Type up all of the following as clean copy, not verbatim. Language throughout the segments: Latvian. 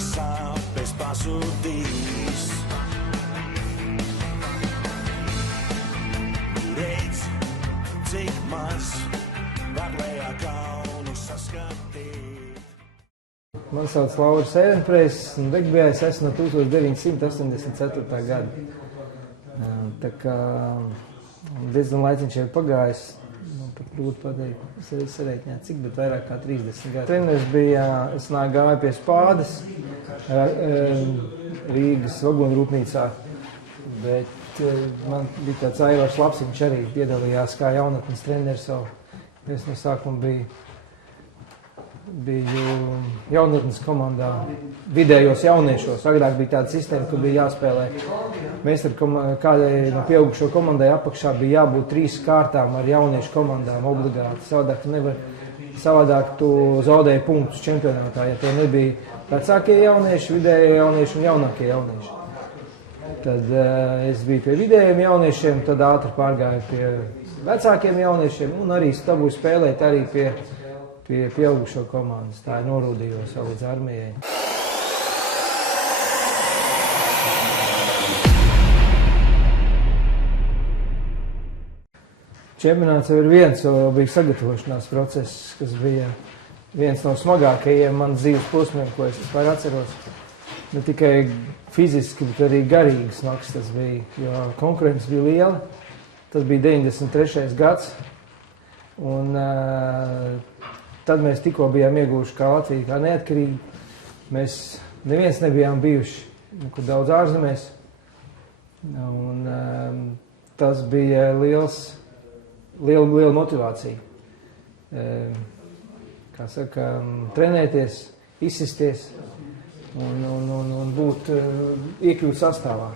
sāpes pazudīs. Reiz, cik maz var lejā kaunu saskatīt. Man sauc Lauris Ērenprēss, un regbijā es esmu no 1984. gada. Tā kā diezgan laiciņš ir pagājis, pat grūti pateikt, es arī sarēķināju cik, bet vairāk kā 30 gadu. Treneris bija, es gāju pie Spādes, Rīgas vagonrūpnīcā, bet man bija tāds Aivars Lapsiņš arī piedalījās kā jaunatnes treneris. Es no sākuma biju jaunatnes komandā, vidējos jauniešos. Agrāk bija tāda sistēma, ka bija jāspēlē. Kādai no pieaugušo komandai apakšā bija jābūt 3 kārtām ar jauniešu komandām obligāti. Savādāk tu zaudēji punktus čempionātā, ja tev nebija vecākie jaunieši, vidējie jaunieši un jaunākie jaunieši. Tad es biju pie vidējiem jauniešiem, tad ātri pārgāju pie vecākiem jauniešiem un arī dabūju spēlēt arī pie pieaugušo komandas. Tā ir norūdījos vēl līdz armijai. Čempionāts jau ir viens, vēl bija sagatavošanās process, kas bija viens no smagākajiem manas dzīves posmiem, ko es vispār atceros. Ne tikai fiziski, bet arī garīgi smags tas bija, jo konkurence bija liela. Tas bija 93. gads, un tad mēs tikko bijām ieguvuši kā Latvija, kā neatkarīgi. Mēs neviens nebijām bijuši nekur daudz ārzemēs. Un tas bija liela motivācija. Kā saka, trenēties, izsisties un būt iekļūt sastāvā.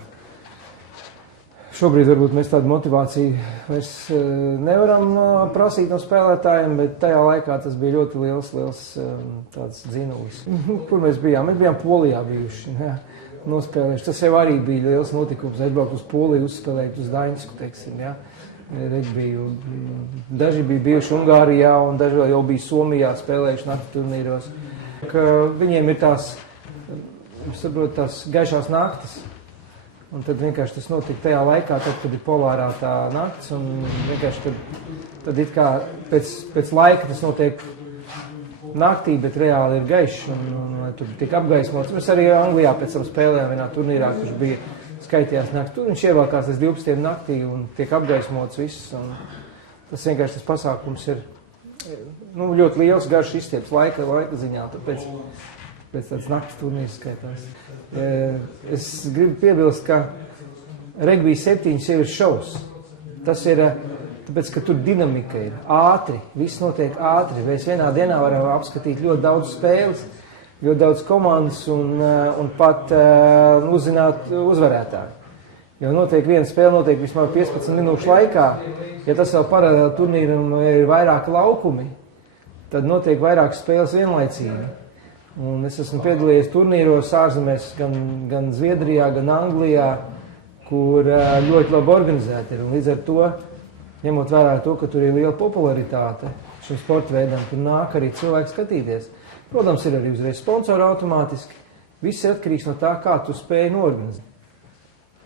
Šobrīd varbūt mēs tādu motivāciju vairs nevaram prasīt no spēlētājiem, bet tajā laikā tas bija ļoti liels tāds dzinulis. Kur mēs bijām? Mēs bijām Polijā bijuši, nospēlējuši. Tas jau arī bija liels notikums. Aizbraukt uz Poliju, uzspēlēt uz Daņsku, teiksim, regbiju. Daži bija bijuši Ungārijā un daži jau bija Somijā spēlējuši nakti turnīros. Viņiem ir tās gaišās naktis. Un tad vienkārši tas notika tajā laikā, tad, kad ir polārā tā nakts, un vienkārši tad it kā pēc laika tas notiek naktī, bet reāli ir gaišs, un tur tika apgaismots. Mēs arī Anglijā pēc tam spēlējām vienā turnīrā, kurš bija skaitījās nakti. Tur viņš ievēlkās līdz 12 naktī un tiek apgaismots viss, un tas vienkārši tas pasākums ir ļoti liels, garš izstieps laika ziņā, tāpēc tāds naktas turnīrs skaitās. Es gribu piebilst, ka regbija 7 jau ir šovs. Tas ir tāpēc, ka tur dinamika ir ātri, viss notiek ātri. Mēs vienā dienā varam apskatīt ļoti daudz spēles, ļoti daudz komandas un pat uzzināt uzvarētāju. Jo viena spēle notiek vismaz 15 minūšu laikā. Ja tas vēl paralēli turnīram ir vairāki laukumi, tad notiek vairākas spēles vienlaicīgi. Un es esmu piedalījies turnīros ārzemēs, gan Zviedrijā, gan Anglijā, kur ļoti labi organizēti ir. Un līdz ar to, ņemot vērā to, ka tur ir liela popularitāte šim sporta veidam, tur nāk arī cilvēki skatīties. Protams, ir arī uzreiz sponsori automātiski. Viss ir atkarīgs no tā, kā tu spēji norganizēt.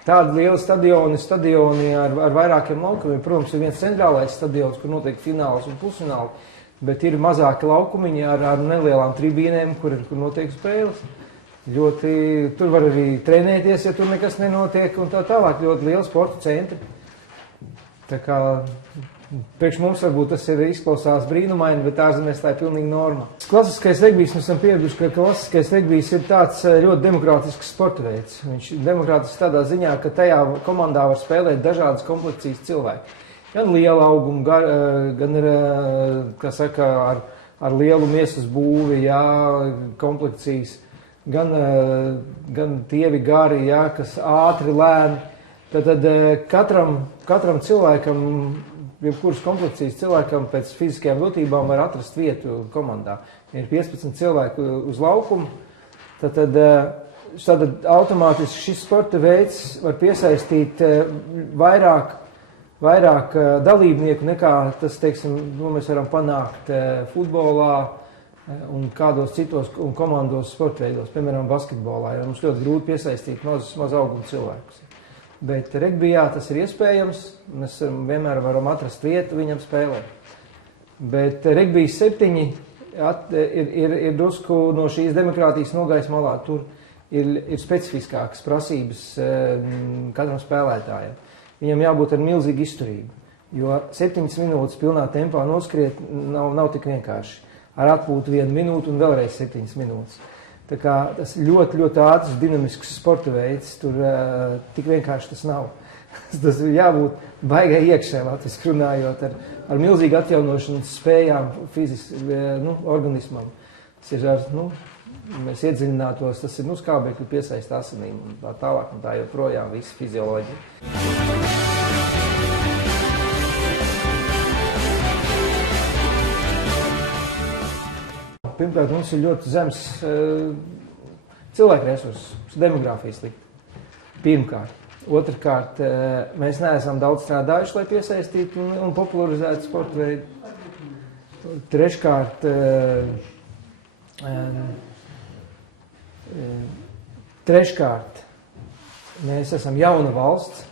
Tādi lieli stadioni ar vairākiem laukumiem. Protams, ir viens centrālais stadions, kur notiek fināls un pusfināli. Bet ir mazāki laukumiņi ar nelielām tribīnēm, kur notiek spēles. Tur var arī trenēties, ja tur nekas nenotiek, un tā tālāk. Ļoti liela sporta centri. Tā kā priekš mums varbūt tas izklausās brīnumaini, bet ārzemēs tā ir pilnīgi norma. Klasiskais regbijs, mēs esam pieraduši, ka klasiskais regbijs ir tāds ļoti demokrātisks sporta veids. Viņš ir demokrātisks tādā ziņā, ka tajā komandā var spēlēt dažādas komplekcijas cilvēki. Gan liela auguma, gan ar lielu miesas būvi, komplekcijas, gan tievi gari, kas ātri lēni. Tad katram cilvēkam, jebkuras komplekcijas cilvēkam pēc fiziskajām dotībām var atrast vietu komandā. Ir 15 cilvēku uz laukumu, tad automātiski šis sporta veids var piesaistīt vairāk dalībnieku nekā tas, teiksim, mēs varam panākt futbolā, un kādos citos un komandos sportveidos, piemēram, basketbolā. Ja mums ļoti grūti piesaistīt maz augumu cilvēkus. Bet regbijā tas ir iespējams, mēs vienmēr varam atrast vietu viņam spēlēt. Bet regbijas 7 ir drusku no šīs demokrātijas nogājis malā. Tur ir specifiskākas prasības katram spēlētājam. Viņam jābūt ar milzīgu izturību, jo 7 minūtes pilnā tempā noskriet nav tik vienkārši. Ar atpūtu 1 minūtu un vēlreiz 7 minūtes. Tā kā tas ļoti, ļoti ātrs, dinamisks sporta veids, tur tik vienkārši tas nav. Tas ir jābūt baigai iekšē, latviski runājot, ar milzīgu atjaunošanas spējām organismam. Tas ir mēs iedziļinātos, tas ir skābekļu piesaist asinīm un tā tālāk un tā joprojām visa fizioloģija. Pirmkārt, mums ir ļoti zems cilvēku resursus, demogrāfijas likte. Pirmkārt. Otrkārt, mēs neesam daudz strādājuši, lai piesaistītu un popularizētu sporta veidu. Treškārt, mēs esam jauna valsts,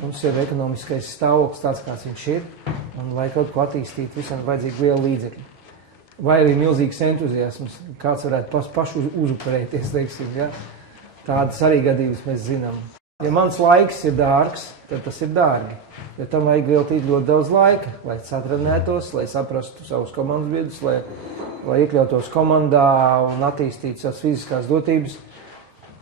mums ir ekonomiskais stāvoklis tāds, kāds viņš ir, un lai kaut ko attīstītu, visam vajadzīgi liela līdzekļi. Vai arī milzīgs entuziasms, kāds varētu pašu uzupurēties, teiksim, ja? Tādas arī gadījums mēs zinām. Ja mans laiks ir dārgs, tad tas ir dārgi, jo tam vajag veltīt ļoti daudz laika, lai satrenētos, lai saprastu savus komandas biedrus, lai iekļautos komandā un attīstītu savas fiziskās dotības.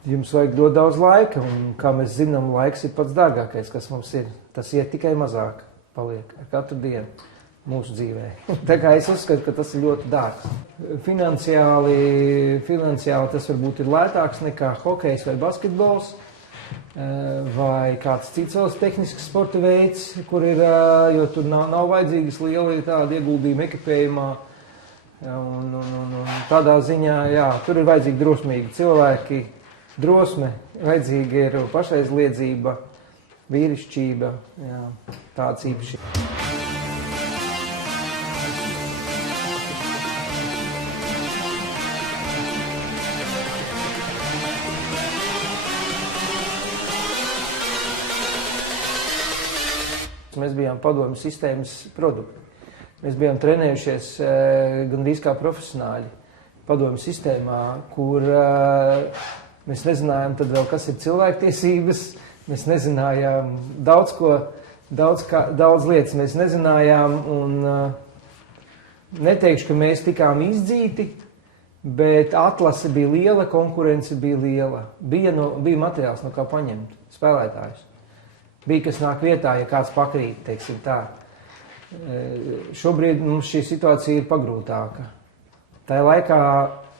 Jums vajag ļoti daudz laika, un kā mēs zinām, laiks ir pats dārgākais, kas mums ir. Tas iet tikai mazāk, paliek ar katru dienu mūsu dzīvē. Tā kā es uzskatu, ka tas ir ļoti dārgs. Finansiāli tas varbūt ir lētāks nekā hokejs vai basketbols, vai kāds cits vēl tehnisks sporta veids, kur ir, jo tur nav vajadzīgas liela tāda ieguldījuma ekipējumā. Un tādā ziņā, jā, tur ir vajadzīgi drosmīgi cilvēki, drosme, vajadzīga ir pašaizliedzība, vīrišķība, jā, tāds īpaši. Mēs bijām padomju sistēmas produkti. Mēs bijām trenējušies gandrīz kā profesionāļi padomju sistēmā, kur mēs nezinājām tad vēl, kas ir cilvēktiesības, mēs nezinājām daudz lietas mēs nezinājām, un neteikšu, ka mēs tikām izdzīti, bet atlase bija liela, konkurence bija liela. Bija materiāls, no kā paņemt spēlētājus. Bija, kas nāk vietā, ja kāds pakrīt, teiksim tā. Šobrīd mums šī situācija ir pagrūtāka. Tā laikā,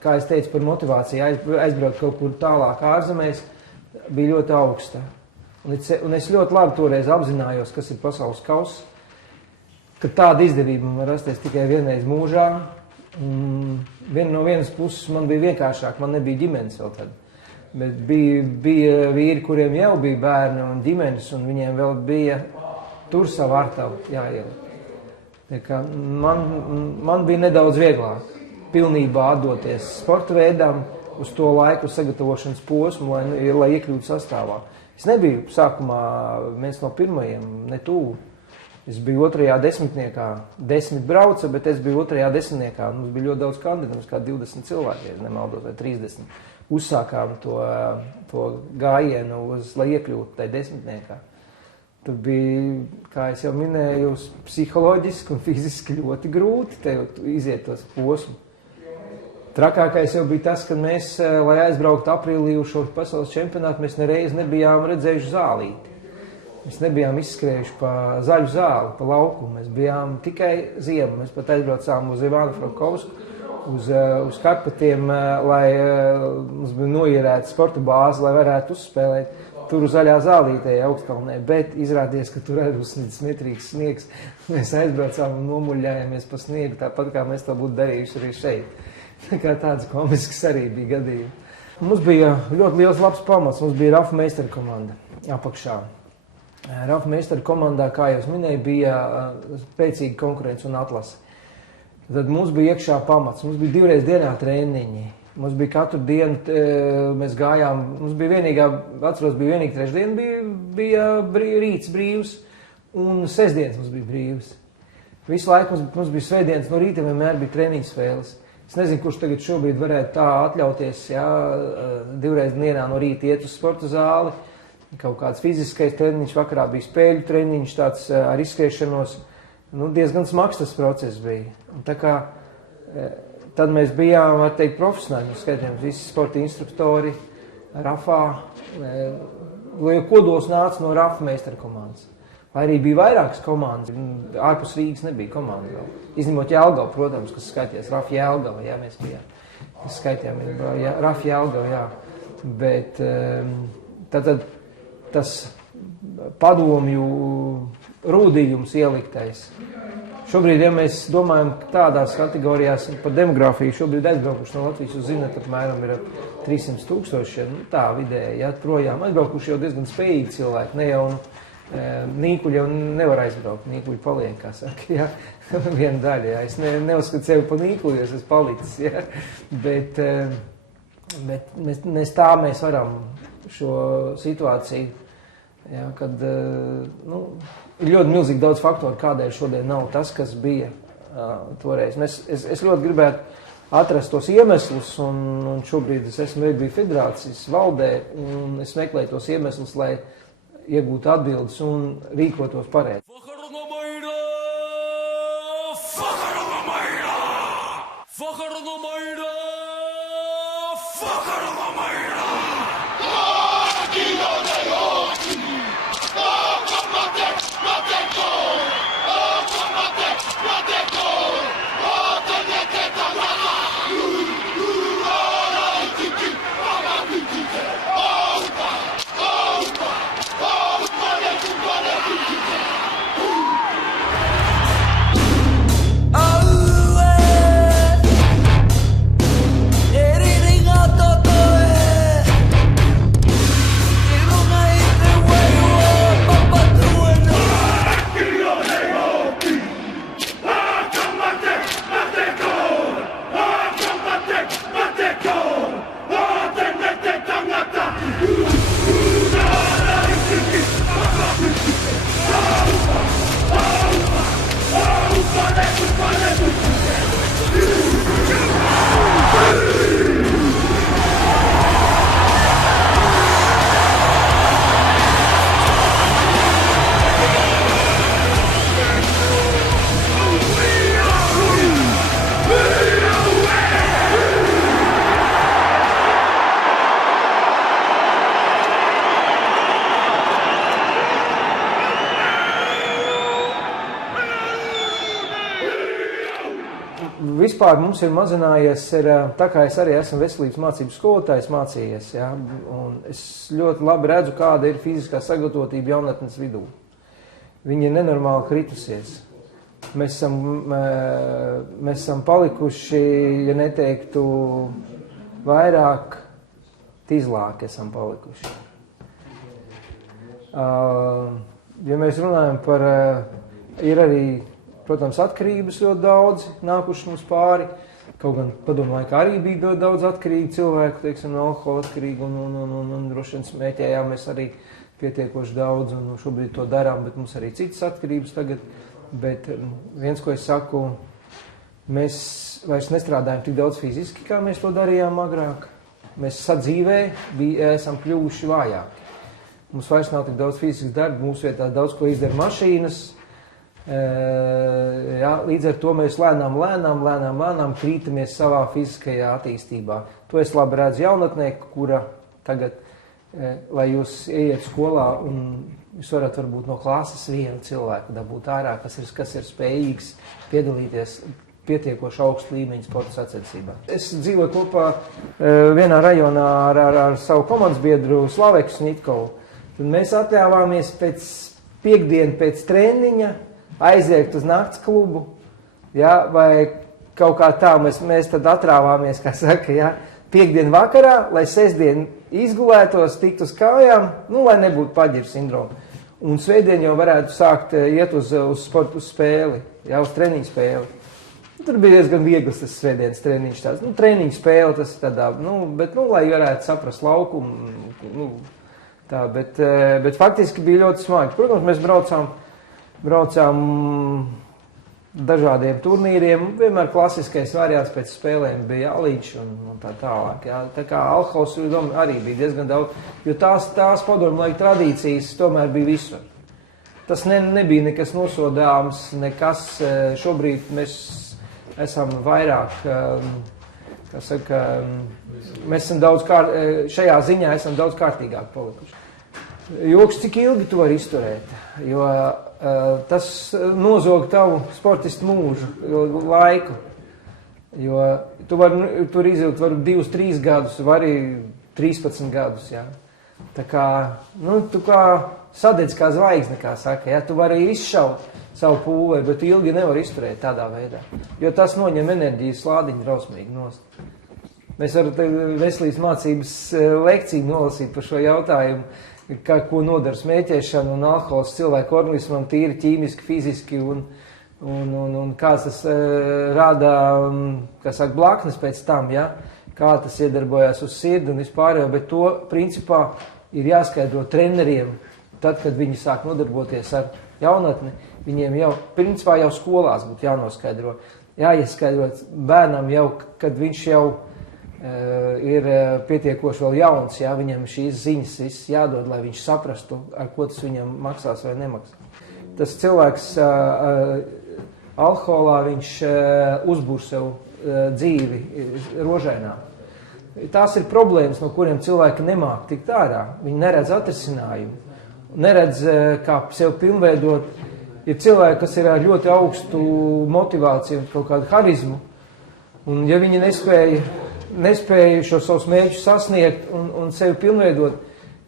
kā es teicu par motivāciju, aizbraukt kaut kur tālāk ārzemēs, bija ļoti augsta. Un es ļoti labi toreiz apzinājos, kas ir pasaules kauss, ka tāda izdevība man var rasties tikai vienreiz mūžā. No vienas puses man bija vienkāršāk, man nebija ģimenes vēl tad. Bet bija vīri, kuriem jau bija bērni un ģimenes, un viņiem vēl bija tur savu artavu jāielikt. Man bija nedaudz vieglāk pilnībā atdoties sporta veidām uz to laiku sagatavošanas posmu, lai iekļūtu sastāvā. Es nebiju sākumā viens no pirmajiem, ne tuvu. Es biju 2. desmitniekā, 10 brauca, bet es biju 2. desmitniekā. Mums bija ļoti daudz kandidātu, kā 20 cilvēki, nemaldos, vai 30. Uzsākām to gājienu, lai iekļūtu tajā desmitniekā. Tur bija, kā es jau minēju, psiholoģiski un fiziski ļoti grūti iziet tos posmu. Trakākais jau bija tas, ka mēs, lai aizbrauktu aprīlī uz šo pasaules čempionātu, mēs nereiz nebijām redzējuši zālīti. Mēs nebijām izskrējuši pa zaļu zāli, pa lauku. Mēs bijām tikai ziemu. Mēs pat aizbraucām uz Ivānu Frankovsku, uz Karpatiem, lai mums bija noierēta sporta bāze, lai varētu uzspēlēt tur uz zaļā zālītē Augstkalnē, bet izrādījās, ka tur arī uzsniedz metrīgs sniegs. Mēs aizbraucām un nomuļļājāmies pa sniegu, tāpat kā mēs to būtu darījuši arī šeit. Tā kā tāds komisks arī bija gadījumi. Mums bija ļoti liels labs pamats, mums bija Rafa Meisteru komanda apakšā. Rafa Meisteru komandā, kā jau minēju, bija spēcīga konkurence un atlase. Tad mums bija iekšā pamats, mums bija 2 reizes dienā treniņi. Mums bija katru dienu, mēs gājām, mums bija vienīga trešdiena bija rīts brīvs un sestdienas mums bija brīvs. Visu laiku mums bija svētdienas no rīta, vienmēr bija treniņu spēles. Es nezinu, kurš tagad šobrīd varētu tā atļauties, 2 reizes dienā no rīta iet uz sporta zāli, kaut kāds fiziskais treniņš, vakarā bija spēļu treniņš, tāds ar izskriešanos, diezgan smags tas process bija. Un tā kā tad mēs bijām, var teikt, profesionāļi, mēs skaitījām visi sporta instruktori, Rafā, jo kodols nāca no Rafa meistara komandas. Vai arī bija vairākas komandas, ārpus Rīgas nebija komanda vēl. Izņemot Jelgavu, protams, kas skaitījās Rafa Jelgava, mēs bijām. Mēs skaitījām Rafa Jelgava, Bet tad tas padomju rūdījums ieliktais. Šobrīd, ja mēs domājam tādās kategorijās par demografiju, šobrīd aizbraukuši no Latvijas, jūs zināt, apmēram ir 300,000, tā vidēji, projām aizbraukuši jau diezgan spējīgi cilvēki, ne jau Nīkuļi jau nevar aizbraukt, Nīkuļi paliek, kā saka, viena daļa, Es neuzskatu sevi pa Nīkuļi, es esmu palicis, bet mēs varam šo situāciju, kad, ir ļoti milzīgi daudz faktoru, kādēļ šodien nav tas, kas bija toreiz. Es ļoti gribētu atrast tos iemeslus, un šobrīd es esmu Rēgbija federācijas valdē, un es meklēju tos iemeslus, lai iegūtu atbildes un rīkotos pareizi. Vispār mums ir mazinājies, tā kā es arī esmu veselības mācības skolotājs mācījies, un es ļoti labi redzu, kāda ir fiziskā sagatavotība jaunatnes vidū. Viņi ir nenormāli kritusies. Mēs esam palikuši, ja neteiktu, vairāk tīzlāki esam palikuši. Ja mēs runājam par, ir arī, protams, atkarības ļoti daudz nākuši mums pāri. Kaut gan padomu laikā arī bija ļoti daudz atkarīgi cilvēku, teiksim, no alkohola atkarīgi un droši vien smēķējām mēs arī pietiekoši daudz un šobrīd to darām, bet mums arī citas atkarības tagad. Bet viens, ko es saku, mēs vairs nestrādājam tik daudz fiziski, kā mēs to darījām agrāk. Mēs sadzīvē esam kļuvuši vājāki. Mums vairs nav tik daudz fiziskas darba, mūsu vietā daudz ko izdara mašīnas. Līdz ar to mēs lēnām krītamies savā fiziskajā attīstībā. To es labi redzu jaunatnē, kura tagad, lai jūs ieiet skolā un jūs varat varbūt no klases vienu cilvēku dabūt ārā, kas ir spējīgs piedalīties pietiekoši augstu līmeņu sporta sacensībā. Es dzīvoju kopā vienā rajonā ar savu komandas biedru Slaveku Snitkovu. Tad mēs atļāvāmies piekdienu pēc treniņa aiziet uz nakts klubu, vai kaut kā tā, mēs tad atrāvāmies, kā saka, piekdienu vakarā, lai sestdien izgulētos, tikt uz kājām, lai nebūtu paģiru sindromu. Un svētdien jau varētu sākt iet uz sportu spēli, uz treniņu spēli. Tur bija diezgan viegls tas svētdienas treniņš tāds. Treniņš spēle tas ir tādā, bet, lai varētu saprast laukumu, tā, bet faktiski bija ļoti smagi. Protams, mēs braucām dažādiem turnīriem, vienmēr klasiskais variants pēc spēlēm bija Alīčs un tā tālāk, jā. Tā kā alkohols arī bija diezgan daudz, jo tās padomu laika tradīcijas tomēr bija visur. Tas nebija nekas nosodāms, nekas, šobrīd mēs esam vairāk, mēs esam šajā ziņā esam daudz kārtīgāk palikuši. Joks, cik ilgi tu vari izturēt, jo tas nozog tavu sportistu mūžu, laiku, jo tu vari tur izvilkt, varu 2-3 gadus, vari 13 gadus, jā. Tā kā, tu kā sadedz kā zvaigzne, kā saka, jā, tu vari izšaut savu pūli, bet ilgi nevar izturēt tādā veidā, jo tas noņem enerģijas lādiņu drausmīgi nost. Mēs varam veselības mācības lekciju nolasīt par šo jautājumu, ko nodara smēķēšana un alkohols cilvēku organismam tīri ķīmiski, fiziski un kāds tas rāda, kā saka, blaknes pēc tam, ja? Kā tas iedarbojas uz sirdi un vispārējo, bet to principā ir jāskaidro treneriem, tad, kad viņi sāk nodarboties ar jaunatni, viņiem jau, principā jau skolās būtu jānoskaidro, jāieskaidrot bērnam jau, kad viņš jau ir pietiekoši vēl jauns, jā, viņam šīs ziņas viss jādod, lai viņš saprastu, ar ko tas viņam maksās vai nemaksās. Tas cilvēks alkoholā, viņš uzbūr sev dzīvi rožainā. Tās ir problēmas, no kuriem cilvēki nemāk tikt ārā. Viņi neredz atrisinājumu, neredz, kā sev pilnveidot. Ir cilvēki, kas ir ar ļoti augstu motivāciju, kaut kādu harizmu, un ja viņi nespēja šo savus mērķus sasniegt un sevi pilnveidot,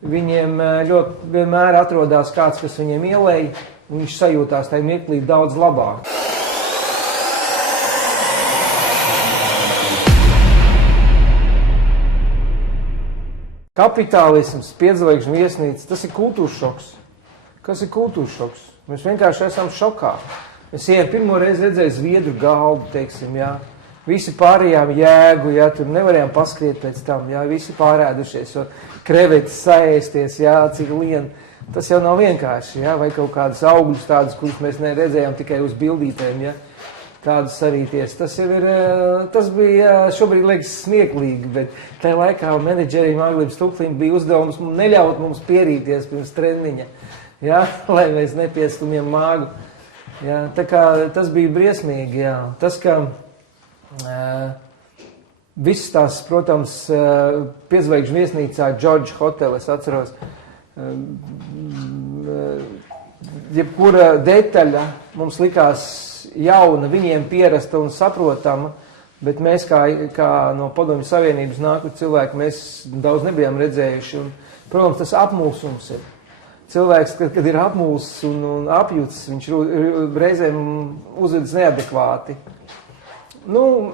viņiem ļoti vienmēr atrodās kāds, kas viņiem ielēj, un viņš sajūtās tajā mirklī daudz labāk. Kapitālisms, piedzvaigžņu viesnīca, tas ir kultūras šoks. Kas ir kultūras šoks? Mēs vienkārši esam šokā. Mēs pirmo reizi redzēju zviedru galdu, teiksim, jā. Visi pārējām jēgu, jā, tur nevarējām paskriet pēc tam, jā, visi pārēdušies, jo krevetes saēsties, jā, cik lien. Tas jau nav vienkārši, jā, vai kaut kādas augļus tādas, kurus mēs neredzējām tikai uz bildītēm, jā. Tādas sarīties. Tas bija šobrīd liekas smieklīgi, bet tajā laikā menedžerim Aglim Stuklim bija uzdevums neļaut mums pierīties pirms treniņa, jā, lai mēs nepiestumjam māgu. Jā, tā kā tas bija briesmīgi, jā. Tas, ka visas tās, protams, piedzvaigžņu viesnīcā George Hotel, es atceros, jebkura detaļa mums likās jauna, viņiem pierasta un saprotama, bet mēs kā no Padomju Savienības nāku cilvēki, mēs daudz nebijām redzējuši. Un, protams, tas apmulsums ir. Cilvēks, kad ir apmulsis un apjūts, viņš reizēm uzvedas neadekvāti.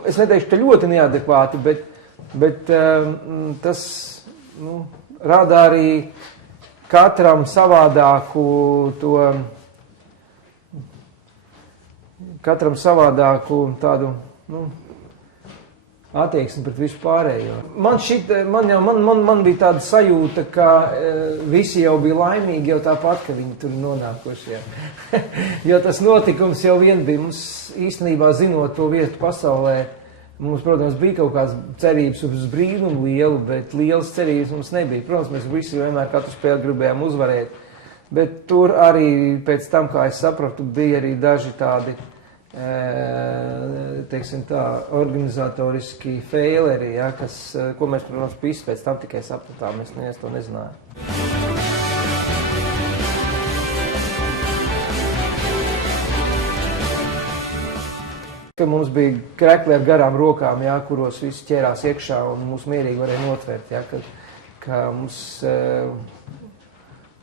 Es neteikšu, ka ļoti neadekvāti, bet tas rada arī katram savādāku tādu, attieksmi pret visu pārējo. Man bija tāda sajūta, ka visi jau bija laimīgi jau tāpat, ka viņi tur nonākuši. Jo tas notikums jau vien bija. Mums īstenībā zinot to vietu pasaulē, mums, protams, bija kaut kāds cerības uz brīnumu lielu, bet lielas cerības mums nebija. Protams, mēs visi vienmēr katru spēli gribējām uzvarēt, bet tur arī pēc tam, kā es sapratu, bija arī daži tādi teiksim tā, organizatoriski feileri, ja, ko mēs, protams, visi pēc tam tikai sapratām, mēs neviens to nezinājām. Ka mums bija krekli ar garām rokām, ja, kuros visi ķērās iekšā un mūs mierīgi varēja notvert, ja, ka mums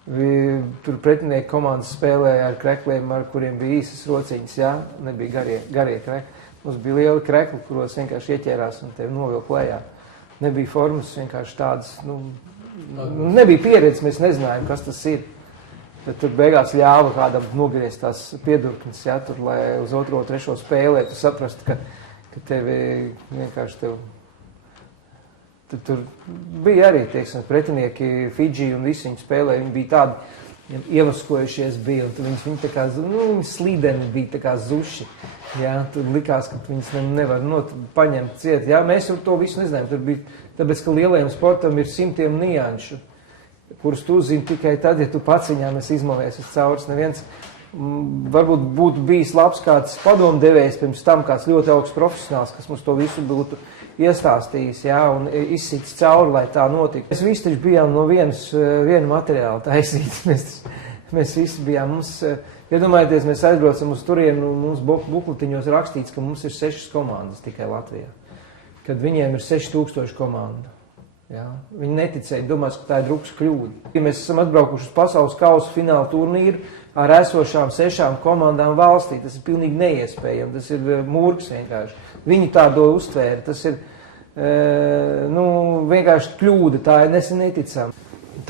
tur pretinieki komandas spēlēja ar krekliem, ar kuriem bija īsas rociņas, jā, nebija garie krekli. Mums bija lieli krekli, kuros vienkārši ieķērās un tevi novilk lejā. Nebija formas, vienkārši tādas, nebija pieredzes, mēs nezinājām, kas tas ir. Tad tur beigās ļāva kādam nogriezt tās piedurknes, ja, tur, lai uz 2. 3. spēlē tu saprastu, ka tevi vienkārši tur bija arī, teiksim, pretinieki Fidži un visi viņi spēlē, viņi bija tādi ievaskojušies bija, un viņi tā kā, viņi slīdeni bija tā kā zuši, ja, tur likās, ka viņas nevar paņemt ciet, ja, mēs to visu nezinājām, tur bija, tāpēc, ka lielajam sportam ir simtiem nianšu, kurus tu zini tikai tad, ja tu paciņām esi izmalies uz caurs. Neviens varbūt būtu bijis labs kāds padomdevējs pirms tam, kāds ļoti augsts profesionāls, kas mums to visu būtu iestāstījis, jā, un izsīts cauri, lai tā notika. Mēs visi taču bijām no viena materiāla taisīti. Mēs visi bijām. Iedomājieties, mēs aizbraucam uz turienu, un mums bukletiņos rakstīts, ka mums ir 6 komandas tikai Latvijā. Kad viņiem ir 6000 komandu. Jā. Viņi neticēja, domās, ka tā ir drupas kļūda. Ja mēs esam atbraukuši uz pasaules kausa fināla turnīru ar esošām 6 komandām valstī. Tas ir pilnīgi neiespējami, tas ir mūrgs vienkārši. Viņi tādo uztvēra, tas ir vienkārši kļūda, tā ir neticama.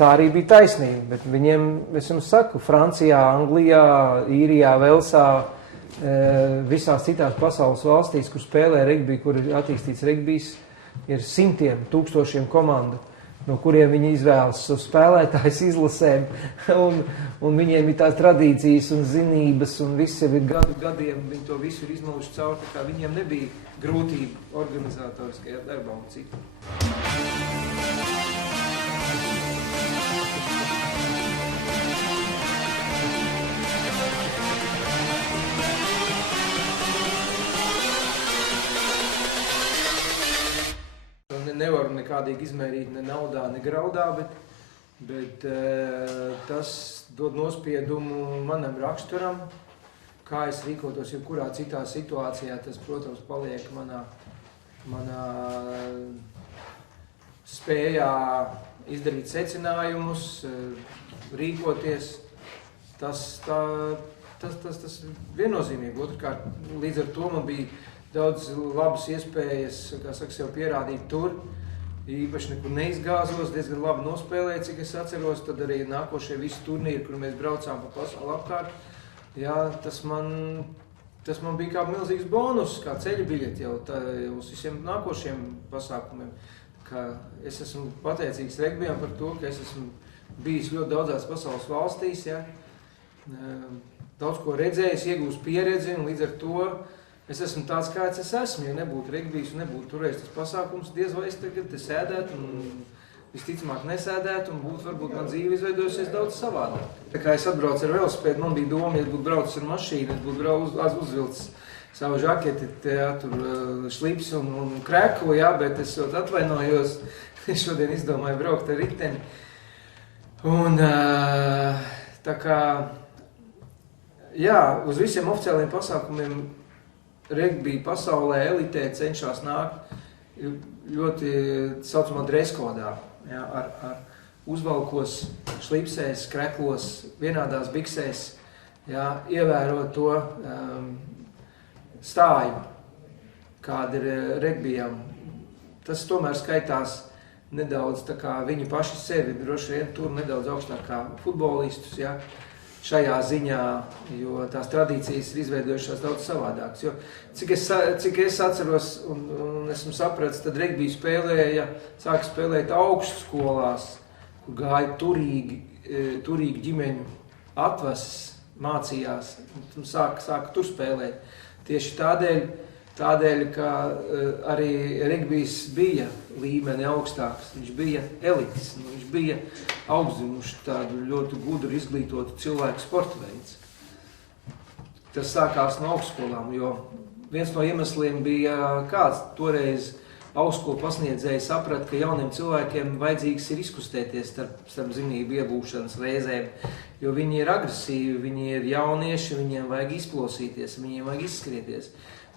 Tā arī bija taisnība, bet viņiem, es jums saku, Francijā, Anglijā, Īrijā, Velsā, visās citās pasaules valstīs, kur spēlē regbi, kur ir attīstīts regbijs, ir simtiem, tūkstošiem komandu, no kuriem viņi izvēlas uz spēlētājs izlasēm, un viņiem ir tās tradīcijas un zinības, un viss jau ir gadiem, viņi to visu ir iznovuši cauri, tā kā viņiem nebija grūtība organizatoriskajā darbā un citu. Nevaru nekādīgi izmērīt ne naudā, ne graudā, bet tas dod nospiedumu manam raksturam, kā es rīkotos jebkurā citā situācijā. Tas, protams, paliek manā spējā izdarīt secinājumus, rīkoties. Tas viennozīmīgi. Otrkārt, līdz ar to man bija daudz labas iespējas, kā saka, sev pierādīt tur. Īpaši nekur neizgāzos, diezgan labi nospēlēju, cik es atceros. Tad arī nākošie visi turnīri, kur mēs braucām pa pasauli apkārt. Jā, tas man bija kā milzīgs bonus, kā ceļa biļeti jau uz visiem nākošiem pasākumiem. Kā es esmu pateicīgs regbijam par to, ka es esmu bijis ļoti daudzās pasaules valstīs. Ja. Daudz ko redzējis, iegūst pieredzi, un līdz ar to es esmu tāds, kāds es esmu. Ja nebūtu regbijs un nebūtu turējis tas pasākums, diez vai es tagad te sēdētu un visticamāk nesēdētu, un varbūt man dzīve izveidojusies daudz savādāk. Tā kā es atbraucu ar velosipēdu, man bija doma, ja būtu braucis ar mašīnu, es būtu uzvilcis savu žaketi, tur šlips un kreklu, jā, bet es atvainojos, šodien izdomāju braukt ar riteni. Un tā kā, jā, uz visiem oficiāliem pasākumiem regbija pasaulē elitē cenšas nākt ļoti saucamā dreskodā, ja, ar uzvalkos, šlipsēs, kreklos, vienādās biksēs, ja, ievērot to stāju, kāda ir regbijam. Tas tomēr skaitās nedaudz tā kā viņi paši sevi droši vien tur nedaudz augstāk kā futbolistus, ja, šajā ziņā, jo tās tradīcijas ir izveidojušās daudz savādākas. Jo, cik es atceros un esmu sapratis, tad regbiju sāka spēlēt augstskolās, kur gāja turīgi ģimeņu atvases, mācījās, un sāka tur spēlēt. Tieši tādēļ, ka arī regbijs bija līmeni augstāks, viņš bija elitis, viņš bija augstzimuši tādu ļoti gudru, izglītotu cilvēku sporta veids. Tas sākās no augstskolām, jo viens no iemesliem bija kāds toreiz augstskolu pasniedzēji saprat, ka jauniem cilvēkiem vajadzīgs ir izkustēties starp zinību iegūšanas reizēm, jo viņi ir agresīvi, viņi ir jaunieši, viņiem vajag izplosīties, viņiem vajag izskrieties.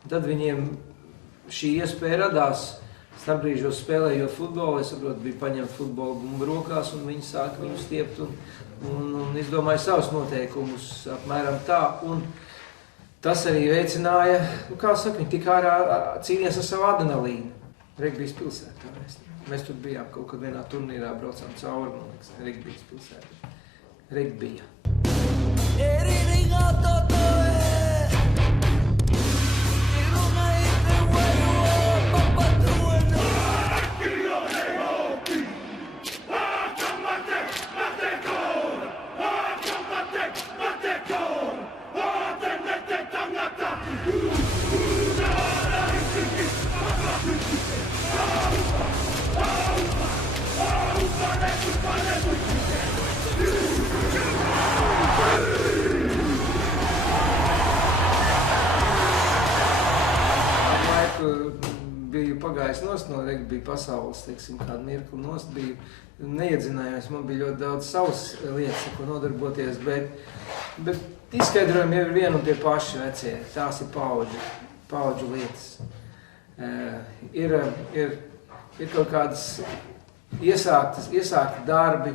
Un tad viņiem šī iespēja radās. Starpbrīžos spēlējot futbolu, es saprotu, bija paņemt futbolu bumbu rokās, un viņi sāka viņu stiept un izdomāja savus noteikumus apmēram tā. Un tas arī veicināja, kā saka, viņi tik ārā cīnījās ar savu adrenalīnu. Regbijas pilsētā. Mēs tur bijām kaut kad vienā turnīrā, braucām cauri, man liekas, Regbijas pilsētā. Regbija. Biju pagājis nost no regbija pasaules, teiksim, kādu mirkli nost biju, neiedzinājos, man bija ļoti daudz savas lietas, ko nodarboties, bet izskaidrojumi jau ir vien un tie paši vecie, tās ir paudžu lietas. Ir kaut kādas iesākti darbi,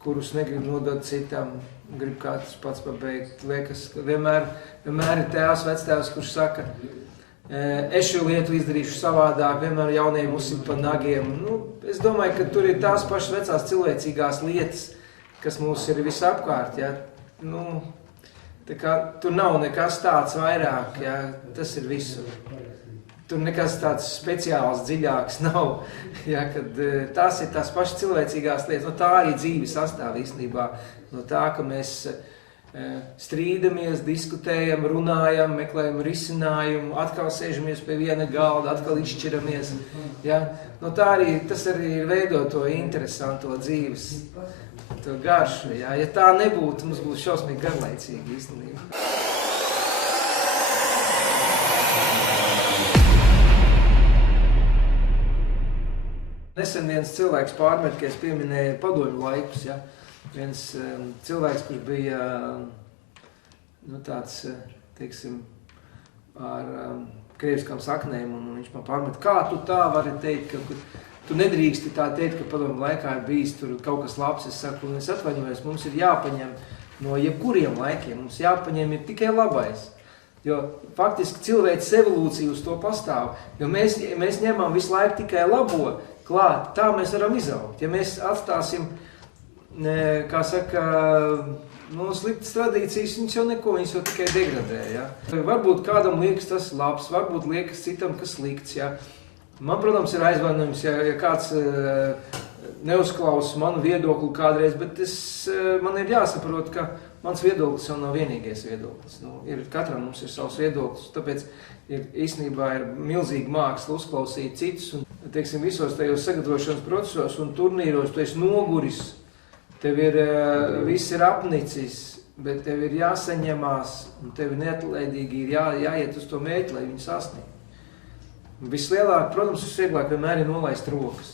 kurus negrib nodot citam, grib katrs pats pabeigt. Liekas, ka vienmēr ir tēvs, vectēvs, kurš saka, es šo lietu izdarīšu savādāk, vienmēr jauniem uzsit pa nagiem. Es domāju, ka tur ir tās pašas vecās cilvēcīgās lietas, kas mums ir visapkārt. Ja? Tā kā, tur nav nekas tāds vairāk, ja? Tas ir visur. Tur nekas tāds speciāls, dziļāks nav. Ja? Kad, tās ir tās pašas cilvēcīgās lietas. Tā arī dzīve sastāv īstenībā no tā, ka mēs strīdamies, diskutējam, runājam, meklējam risinājumu, atkal sēžamies pie viena galda, atkal izšķiramies. Ja? Tas arī veido to interesanto dzīves, to garšu. Ja? Ja tā nebūtu, mums būtu šausmīgi garlaicīgi īstenībā. Nesen viens cilvēks pārmet, ka es pieminēju padomju laikus, ja? Viens cilvēks, kurš bija tāds, teiksim, ar krieviskām saknēm, un viņš man pārmet, kā tu tā vari teikt, ka tu nedrīksti tā teikt, ka padomju laikā ir bijis tur kaut kas labs. Es saku, un es atvaļojos, mums ir jāpaņem no jebkuriem laikiem, mums jāpaņem ir tikai labais. Jo faktiski cilvēks evolūcija uz to pastāv, jo mēs ņemam visu laiku tikai labo klāt, tā mēs varam izaugt. Ja mēs atstāsim kā saka, sliktas tradīcijas, viņas jau neko, viņas jau tikai degradē, ja. Varbūt kādam liekas tas labs, varbūt liekas citam, kas slikts, ja. Man, protams, ir aizvainojums, ja kāds neuzklausa manu viedokli kādreiz, bet man ir jāsaprot, ka mans viedoklis jau nav vienīgais viedoklis. Katram mums ir savs viedoklis, tāpēc īstenībā ir milzīga māksla uzklausīt citus, un, teiksim, visos tajos sagatavošanas procesos un turnīros tu esi noguris. Tev viss ir apnicis, bet tev ir jāsaņemās, un tev neatlaidīgi ir jāiet uz to mērķi, lai viņu sasniegtu. Vislielāk, protams, visvieglāk vienmēr ir nolaist rokas.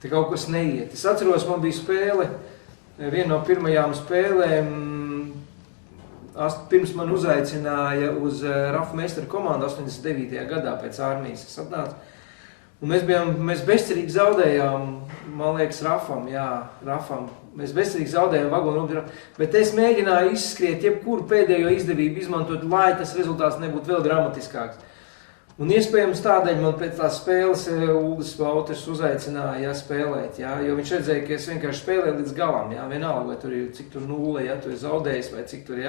Te kaut kas neiet. Es atceros, man bija spēle, viena no pirmajām spēlēm, pirms man uzaicināja uz Rafa Meistara komandu 89. gadā pēc armijas. Es atnācu. Un mēs bezcerīgi zaudējām, man liekas, Rafam. Mēs bezcerīgi zaudējām vagonu rūpdieru, bet es mēģināju izskriet jebkuru pēdējo izdevību izmantot, lai tas rezultāts nebūtu vēl dramatiskāks. Un iespējams tādēļ man pēc tās spēles Uldis Vauters uzaicināja spēlēt, jo viņš redzēja, ka es vienkārši spēlēju līdz galam, vienalga, vai tur ir cik tur nulle, tu esi zaudējis vai cik tur,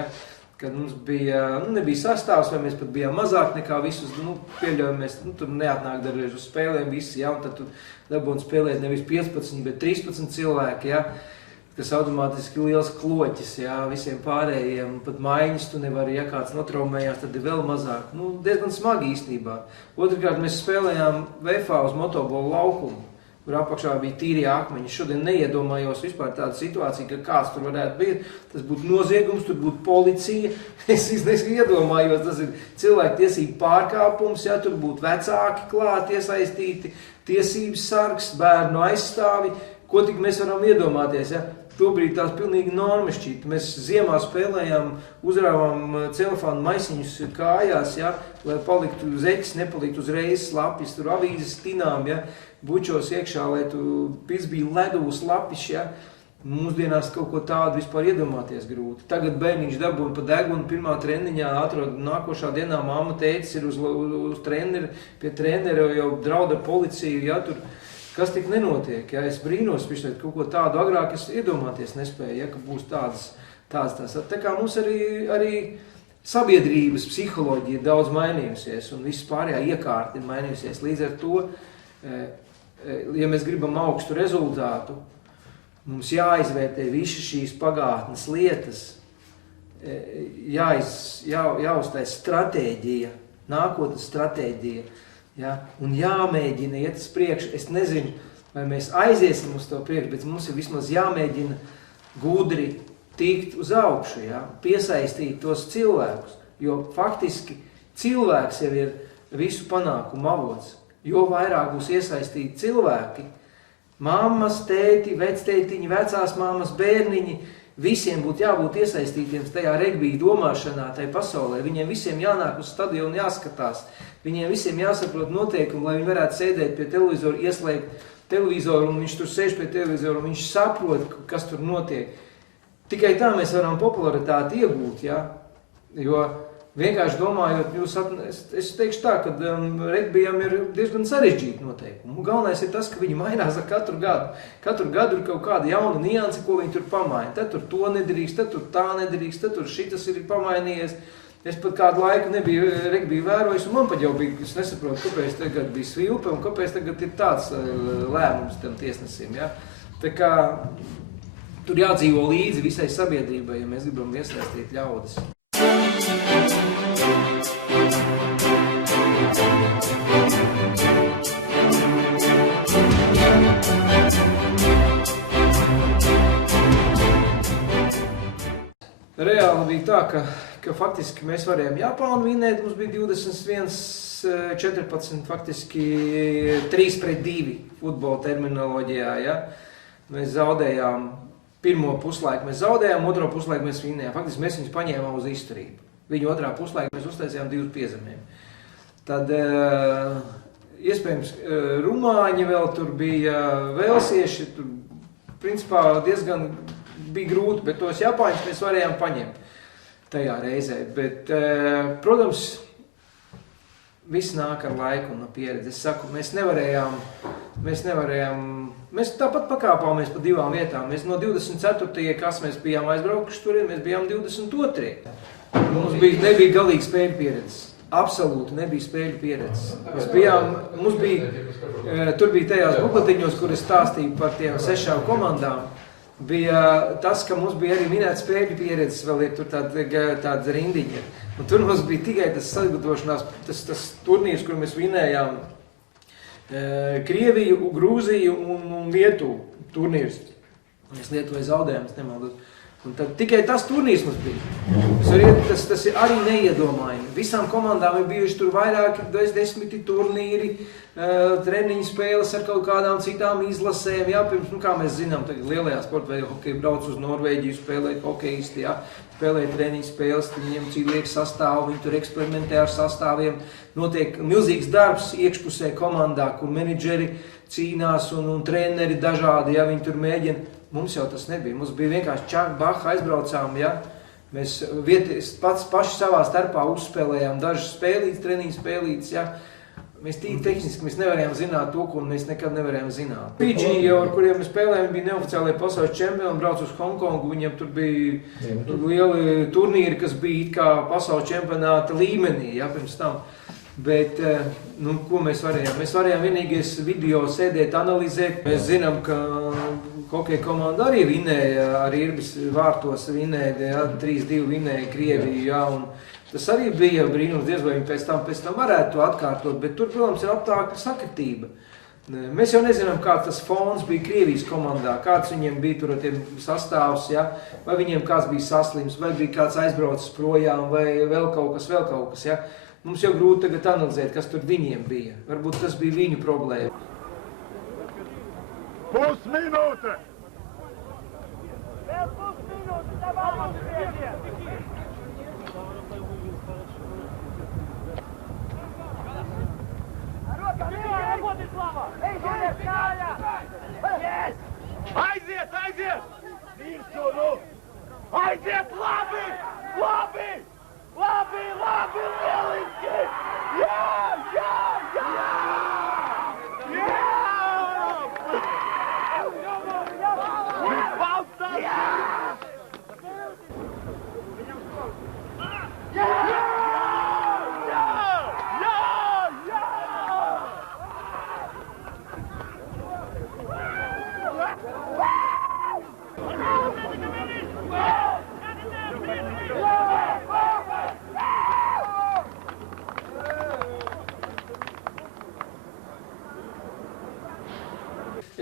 kad mums bija, nebija sastāvs, vai mēs pat bijām mazāk nekā visus, pieļaujam, mēs tur neatnāk dažreiz uz spēlēm visi, un tad tu dabūni spēlēt nevis 15, bet 13 cilvēki, kas automātiski liels kloķis, visiem pārējiem, pat maiņas tu nevari, kāds notraumējās, tad ir vēl mazāk. Diezgan smagi īstenībā. Otrkārt, mēs spēlējām VFA uz motobolu laukumu, kur apakšā bija tīrie akmeņi. Šodien neiedomājos vispār tādu situāciju, ka kāds tur varētu būt. Tas būtu noziegums, tur būtu policija. Es iedomājos, tas ir cilvēku tiesību pārkāpums, tur būtu vecāki klāt, iesaistīti, tiesības sargs, bērnu aizstāvi, ko tik mēs varam iedomāties, Tobrīd tās pilnīgi norma šķīta. Mēs ziemā spēlējām, uzrāvām celofānu maisiņus kājās, lai paliktu zeķis, nepaliktu uzreiz slapis, tur avīzes tinām, bučos iekšā, lai tu pits bija ledūs lapis, Mūsdienās kaut ko tādu vispār iedomāties grūti. Tagad bērniņš dabūna pa degunu pirmā treniņā, atrod nākošā dienā mamma tētis ir uz treneri, pie trenera jau drauda policiju, tur kas tik nenotiek, Es brīnos, kaut ko tādu agrāk es iedomāties nespēju, ka būs tās. Tā kā mums arī sabiedrības psiholoģija ir daudz mainījusies un viss pārējā iekārta ir mainījusies. Līdz ar to, ja mēs gribam augstu rezultātu, mums jāizvērtē visas šīs pagātnes lietas, jāuztais stratēģija, nākotnes stratēģija, ja? Un jāmēģina iet uz priekšu. Es nezinu, vai mēs aiziesim uz to priekšu, bet mums ir vismaz jāmēģina gudri tikt uz augšu, ja? Piesaistīt tos cilvēkus, jo faktiski cilvēks jau ir visu panākumu avots. Jo vairāk būs iesaistīti cilvēki, mammas, tēti, vectētiņi, vecās mammas, bērniņi, visiem būtu jābūt iesaistītiem tajā regbija domāšanā, tajā pasaulē. Viņiem visiem jānāk uz stadionu, jāskatās. Viņiem visiem jāsaprot noteikumi, lai viņi varētu sēdēt pie televizoru, ieslēgt televizoru, un viņš tur sēž pie televizoru, un viņš saprot, kas tur notiek. Tikai tā mēs varam popularitāti iegūt, ja? Jo vienkārši domājot, es teikšu tā, ka regbijam ir diezgan sarežģīti noteikumi. Galvenais ir tas, ka viņi mainās ar katru gadu. Katru gadu ir kaut kāda jauna nianse, ko viņi tur pamaina. Tad tur to nedrīkst, tad tur tā nedrīkst, tad tur šitas ir pamainījies. Es pat kādu laiku nebiju regbiju vērojis, un man pat jau bija, es nesaprotu, kāpēc tagad bija svilpe un kāpēc tagad ir tāds lēmums tam tiesnesim. Ja? Tā kā tur jādzīvo līdzi visai sabiedrībai, ja mēs gribam iesaistīt ļaudis. Reāli bija tā, ka faktiski mēs varējām Japānu vinēt, mums bija 21-14, faktiski 3-2 futbola terminoloģijā, ja? Mēs zaudējām pirmo puslaiku, mēs zaudējām, otro puslaiku mēs vinējām. Faktiski mēs viņus paņēmām uz izturību. Viņu otrā puslaiku mēs uztaisījām 2 piezemēm. Tad, iespējams, rumāņi vēl tur bija, velsieši, tur principā diezgan bija grūti, bet tos japāņus mēs varējām paņemt tajā reizē. Bet, protams, viss nāk ar laiku un pieredzi. Es saku, mēs nevarējām, mēs tāpat pakāpāmies pa 2 vietām. Mēs no 24. kas mēs bijām aizbraukuši turien, mēs bijām 22. Mums nebija galīgi spēļu pieredzes. Absolūti nebija spēļu pieredzes. Tur bija tajās bukletiņos, kur es stāstīju par tiem 6 komandām, bija tas, ka mums bija arī minēta spēļu pieredzes, vēl ir tur tāda rindiņa. Un tur mums bija tikai tas sagatavošanās, tas turnīrs, kur mēs vinējām Krieviju, Grūziju un Lietuvu turnīrs. Mēs Lietuvai zaudējām, es nemaldos. Un tad tikai tas turnīrs mums bija. Tas ir arī neiedomājami. Visām komandām ir bijuši tur vairāki 10 turnīri, treniņu spēles ar kaut kādām citām izlasēm. Jā, pirms, kā mēs zinām, tagad lielajā sporta veidā hokeja brauc uz Norvēģiju, spēlēt hokeisti, jā, spēlēt treniņu spēles, viņiem liek sastāvu, viņi tur eksperimentē ar sastāviem. Notiek milzīgs darbs iekšpusē komandā, kur menedžeri cīnās un treneri dažādi, ja viņi tur mēģina. Mums jau tas nebija. Mums bija vienkārši čak, baha, aizbraucām, ja? Mēs paši savā starpā uzspēlējām dažas spēlītes, treniņu spēlītes, ja? Mēs tīri tehniski, mēs nevarējām zināt to, ko mēs nekad nevarējām zināt. Fidži, ar kuriem mēs spēlējām, bija neoficiālie pasaules čempioni, brauc uz Hongkongu, viņiem tur bija lieli turnīri, kas bija it kā pasaules čempionāta līmenī, ja, pirms tam. Bet, ko mēs varējām? Mēs varējām vienīgais video sēdēt, analizēt. Mēs zinām, ka hokeja komanda arī vinēja, arī Irbis vārtos vinēja, ja, 3-2 vinēja Krieviju, ja, un tas arī bija brīnums, diez vai viņi pēc tam varētu to atkārtot, bet tur, protams, ir apstākļu sakritība. Mēs jau nezinām, kāds tas fons bija Krievijas komandā, kāds viņiem bija tur ar tiem sastāvs, ja, vai viņiem kāds bija saslims, vai bija kāds aizbraucis projām, vai vēl kaut kas, ja. Mums jau grūti tagad analizēt, kas tur viņiem bija. Varbūt tas bija viņu problēma. Pusminūte! Vēl pusminūte, davai mums priekšie! Aiziet! Virsū, nu! Aiziet, labi! Lieliski! Jā!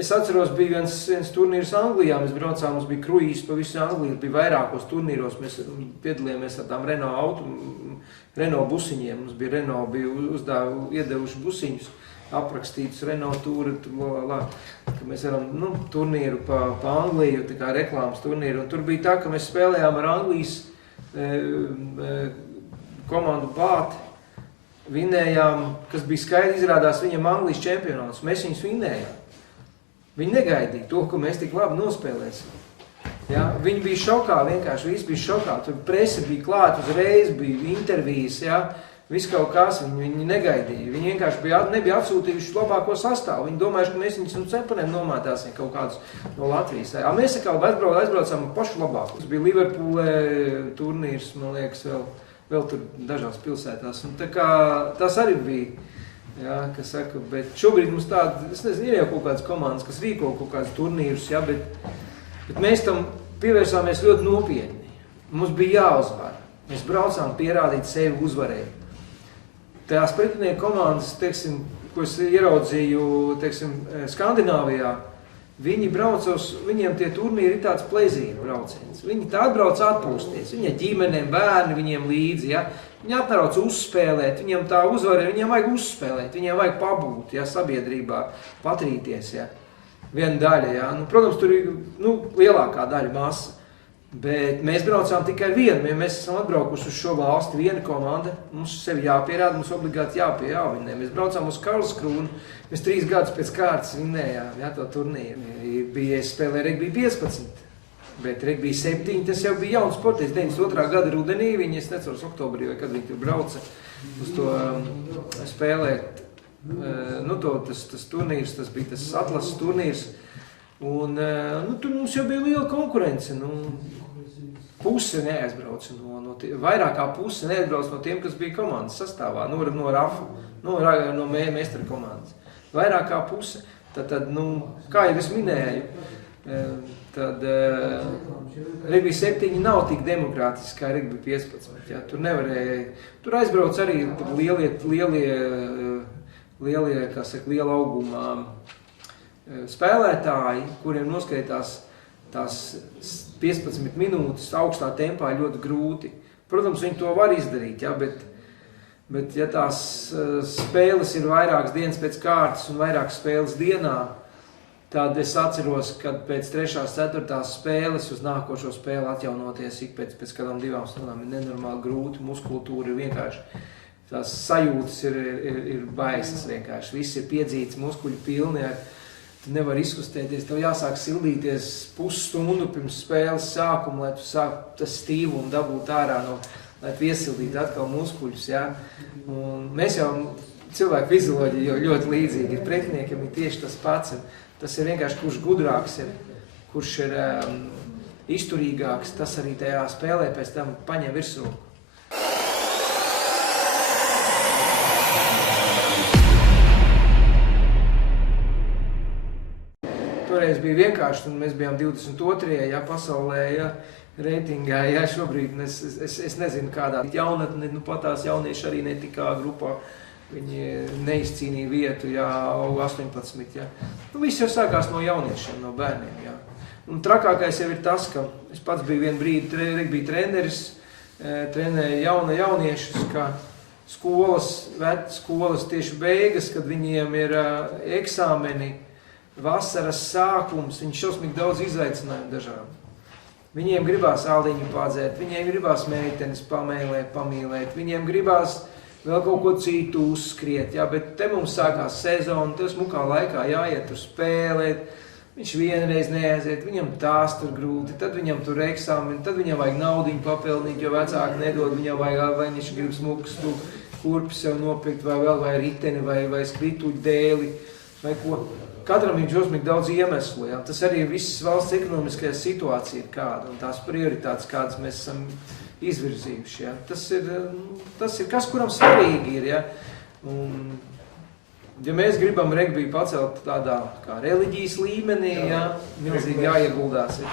Es atceros, bija viens turnīrs Anglijā, mēs braucām, mums bija kruīzes pa visu Angliju, bija vairākos turnīros, mēs piedalījāmies ar tām Renault busiņiem, mums bija Renault, iedevuši busiņus, aprakstītus Renault tūri, ka mēs varam, turnīru pa Angliju, tā kā reklāmas turnīru, un tur bija tā, ka mēs spēlējām ar Anglijas komandu Bāti, vinējām, kas bija skaidri izrādās viņam Anglijas čempionāts, mēs viņus vinējām. Viņi negaidīja to, ko mēs tik labi nospēlēsim. Ja? Viņi bija šokā, vienkārši visi bija šokā. Tur presa bija klāt uzreiz, bija intervijas, ja? Viss kaut kas, viņi negaidīja. Viņi vienkārši nebija atsūtījuši labāko sastāvu. Viņi domājuši, ka mēs viņus cepaniem nomātāsim kaut kādus no Latvijas. Mēs aizbraucām pašu labāku. Tas bija Liverpoolē turnīrs, man liekas, vēl tur dažās pilsētās. Un tā kā tas arī bija. Jā, kas saka, bet šobrīd mums tāda, es nezinu, ir jau kaut kādas komandas, kas rīko kaut kādus turnīrus, jā, bet mēs tam pievērsāmies ļoti nopietni. Mums bija jāuzvar. Mēs braucām pierādīt sevi uzvarēt. Tās pretinieku komandas, teiksim, ko es ieraudzīju, teiksim, Skandināvijā, viņiem tie turnīri ir tāds plezīru brauciens. Viņi tā atbrauc atpūsties, viņiem ģimenēm, bērni viņiem līdzi, ja. Viņi atbrauc uzspēlēt, viņiem tā uzvara, viņiem vajag uzspēlēt, viņiem vajag pabūt, ja, sabiedrībā, patrīties, ja. Viena daļa, ja. Protams, tur ir, lielākā daļa masa, bet mēs braucām tikai vienu, mēs esam atbraukuši uz šo valsti, viena komanda, mums sevi jāpierāda, mums obligāti jāvinnē. Mēs braucām uz Karlskrūnu, mēs 3 gadus pēc kārtas vinnējām, ja, to turnīru. Es spēlēju Rugby 15. Bet Rugby 7, tas jau bija jauns sports, 92. gada rudenī, es neceros oktobrī, vai kad viņi tur brauca uz to spēlēt. Tas turnīrs, tas bija tas atlases turnīrs, un tur mums jau bija liela konkurence. Puse neaizbrauca vairāk kā puse neaizbrauca no tiem, kas bija komandas sastāvā, no RAFA, no meistara komandas. Vairāk kā puse. Tad, kā jau es minēju, tad Rugby 7 nav tik demokrātiski kā Rugby 15. Ja? Tur aizbrauc arī lielie, kā saka, liela augumā spēlētāji, kuriem noskaitās tās 15 minūtes augstā tempā ļoti grūti. Protams, viņi to var izdarīt, ja? Bet ja tās spēles ir vairākas dienas pēc kārtas un vairākas spēles dienā, tad es atceros, kad pēc 3. 4. spēles uz nākošo spēli atjaunoties ik pēc kādām 2 stundām ir nenormāli grūti, muskultūra ir vienkārši, tās sajūtas ir baisas vienkārši, viss ir piedzīts, muskuļi pilni, tu nevar izkustēties, tev jāsāk sildīties pusstundu pirms spēles sākuma, lai tu sāk tas stīvu un dabūt ārā, lai tu iesildītu atkal muskuļus, ja? Un mēs jau cilvēku fizioloģija jau ļoti līdzīgi ir, pretiniekiem ir tieši tas pats. Tas ir vienkārši, kurš gudrāks ir, kurš ir izturīgāks, tas arī tajā spēlē pēc tam paņem virsū. Toreiz bija vienkārši, un mēs bijām 22. Ja, pasaulē, ja, reitingā, ja, šobrīd es nezinu kādā jaunatne, patās jaunieši arī netikā grupā. Viņi neizcīnīja vietu, jā, 18, jā. Viss jau sākās no jauniešiem, no bērniem, jā. Un trakākais jau ir tas, ka es pats biju vienu brīdi Rugby treneris, trenēju jauniešus, ka skolas tieši beigas, kad viņiem ir eksāmeni, vasaras sākums, viņi šausmīgi daudz izaicinājumu dažādi. Viņiem gribās āliņu padzēt, viņiem gribās meitenes pamēlēt, pamīlēt, viņiem gribās vēl kaut ko citu uzskriet, jā, bet te mums sākās sezona, tev smukā laikā jāiet tur spēlēt, viņš vienreiz neaiziet, viņam tās tur grūti, tad viņam tur eksāmeni, tad viņam vajag naudiņu papelnīt, jo vecāki nedod, viņam vajag, vai viņš grib smukas kurpi sev nopirkt, vai riteni, vai skrituļu dēli, vai ko. Katram ir šausmīgi daudz iemeslu, jā. Tas arī visas valsts ekonomiskajā situācija ir kāda, un tās prioritātes, kādas mēs esam izvirzījuši, ja. Tas ir kas, kuram svarīgi ir, ja. Un, ja mēs gribam rugby pacelt tādā kā reliģijas līmenī, ja, milzīgi jāieguldās. Ja.